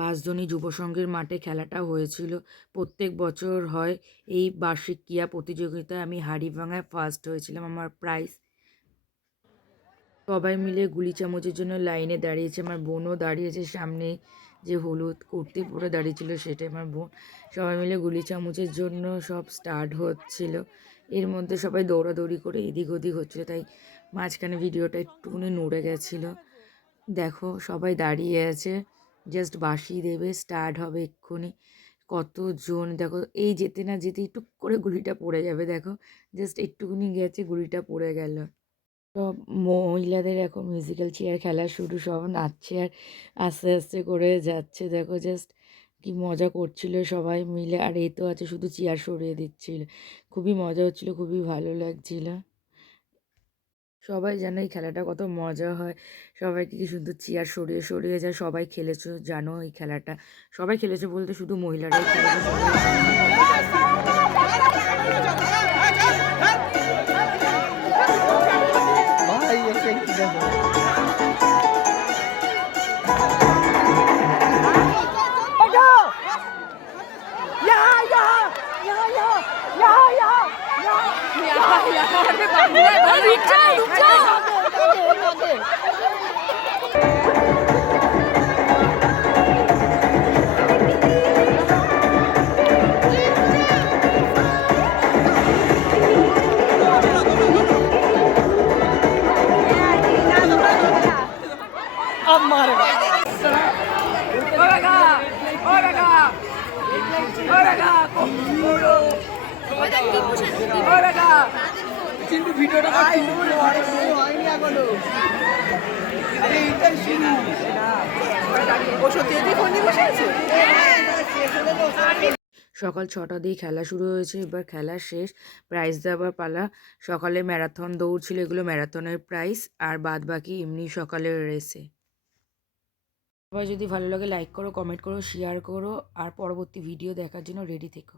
বাঁশদ্রোণী যুব সংঘের মাঠে খেলাটা হয়েছিল। প্রত্যেক বছর হয় এই বার্ষিক ক্রীড়া প্রতিযোগিতায় আমি হাড়িভাঙায় ফার্স্ট হয়েছিলাম। আমার প্রাইজ সবাই মিলে গুলি চামচের জন্য লাইনে দাঁড়িয়েছে। আমার বোনও দাঁড়িয়েছে সামনে, যে হলুদ কুর্তি পরে দাঁড়িয়েছিল সেটাই আমার বোন। সবাই মিলে গুলি চামচের জন্য সব স্টার্ট হচ্ছিল। এর মধ্যে সবাই দৌড়াদৌড়ি করে এদিক ওদিক হচ্ছিল, তাই মাঝখানে ভিডিওটা একটুখানি নড়ে গেছিলো। দেখো সবাই দাঁড়িয়ে আছে, জাস্ট বাঁশি দেবে, স্টার্ট হবে এক্ষুনি। কতজন দেখো, এই যেতে না যেতেই টুক করে গুলিটা পড়ে যাবে। দেখো জাস্ট একটুকুনি গেছে, গুলিটা পড়ে গেল। সব মহিলাদের এখন মিউজিক্যাল চেয়ার খেলা শুরু, সব নাচছে আর আস্তে আস্তে করে যাচ্ছে। দেখো জাস্ট কি মজা করছিল সবাই মিলে। আর এই তো আছে শুধু চেয়ার সরিয়ে দিচ্ছিল, খুবই মজা হচ্ছিল, খুবই ভালো লাগছিল। সবাই জানে এই খেলাটা কত মজা হয়, সবাইকে কি সুন্দর চেয়ার সরিয়ে সরিয়ে যায়। সবাই খেলেছো জানো এই খেলাটা, সবাই খেলেছে বলতে শুধু মহিলারাই খেলেছে, সবাই কিন্তু ভিডিওটা হয়নি এখনো। আরে এইটাই শুরু। ও সত্যি ফোনে বসে আছে। সকাল 6টা দিয়ে খেলা শুরু হয়েছে, এবার খেলা শেষ, প্রাইজ দেওয়ার পালা। সকালে ম্যারাথন দৌড় ছিল, এগুলো ম্যারাথনের প্রাইজ, আর বাদ বাকি এমনি সকালের রেসে। সবাই যদি ভালো লাগে লাইক করো, কমেন্ট করো, শেয়ার করো, আর পরবর্তী ভিডিও দেখার জন্য রেডি থেকো।